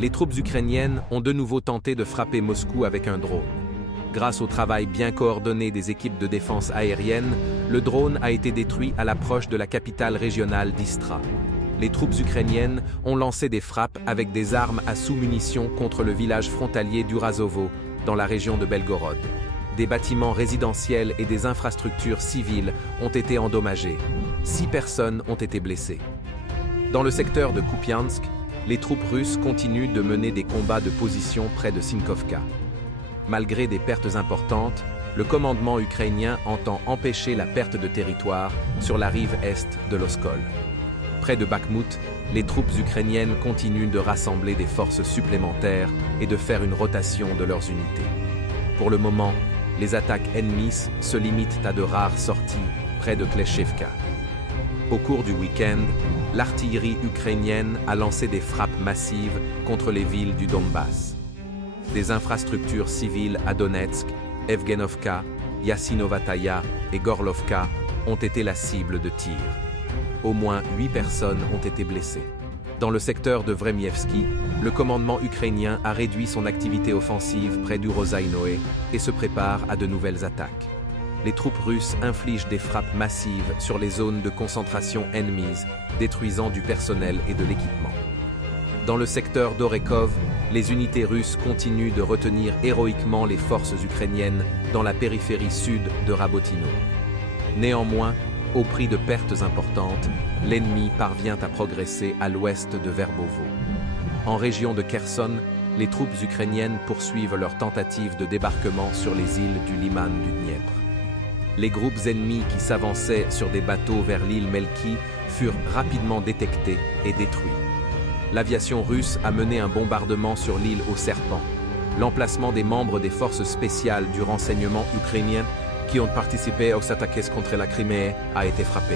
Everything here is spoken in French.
les troupes ukrainiennes ont de nouveau tenté de frapper Moscou avec un drone. Grâce au travail bien coordonné des équipes de défense aérienne, le drone a été détruit à l'approche de la capitale régionale d'Istra. Les troupes ukrainiennes ont lancé des frappes avec des armes à sous-munitions contre le village frontalier d'Urazovo, dans la région de Belgorod. Des bâtiments résidentiels et des infrastructures civiles ont été endommagés. 6 personnes ont été blessées. Dans le secteur de Kupiansk, les troupes russes continuent de mener des combats de position près de Sinkovka. Malgré des pertes importantes, le commandement ukrainien entend empêcher la perte de territoire sur la rive est de l'Oskol. Près de Bakhmout, les troupes ukrainiennes continuent de rassembler des forces supplémentaires et de faire une rotation de leurs unités. Pour le moment, les attaques ennemies se limitent à de rares sorties près de Kleshevka. Au cours du week-end, l'artillerie ukrainienne a lancé des frappes massives contre les villes du Donbass. Des infrastructures civiles à Donetsk, Evgenovka, Yassinovataya et Gorlovka ont été la cible de tirs. Au moins 8 personnes ont été blessées. Dans le secteur de Vremievski, le commandement ukrainien a réduit son activité offensive près d'Urozainoe et se prépare à de nouvelles attaques. Les troupes russes infligent des frappes massives sur les zones de concentration ennemies, détruisant du personnel et de l'équipement. Dans le secteur d'Orekov, les unités russes continuent de retenir héroïquement les forces ukrainiennes dans la périphérie sud de Rabotino. Néanmoins, au prix de pertes importantes, l'ennemi parvient à progresser à l'ouest de Verbovo. En région de Kherson, les troupes ukrainiennes poursuivent leurs tentatives de débarquement sur les îles du liman du Dniepr. Les groupes ennemis qui s'avançaient sur des bateaux vers l'île Melki furent rapidement détectés et détruits. L'aviation russe a mené un bombardement sur l'île aux serpents. L'emplacement des membres des forces spéciales du renseignement ukrainien qui ont participé aux attaques contre la Crimée a été frappé.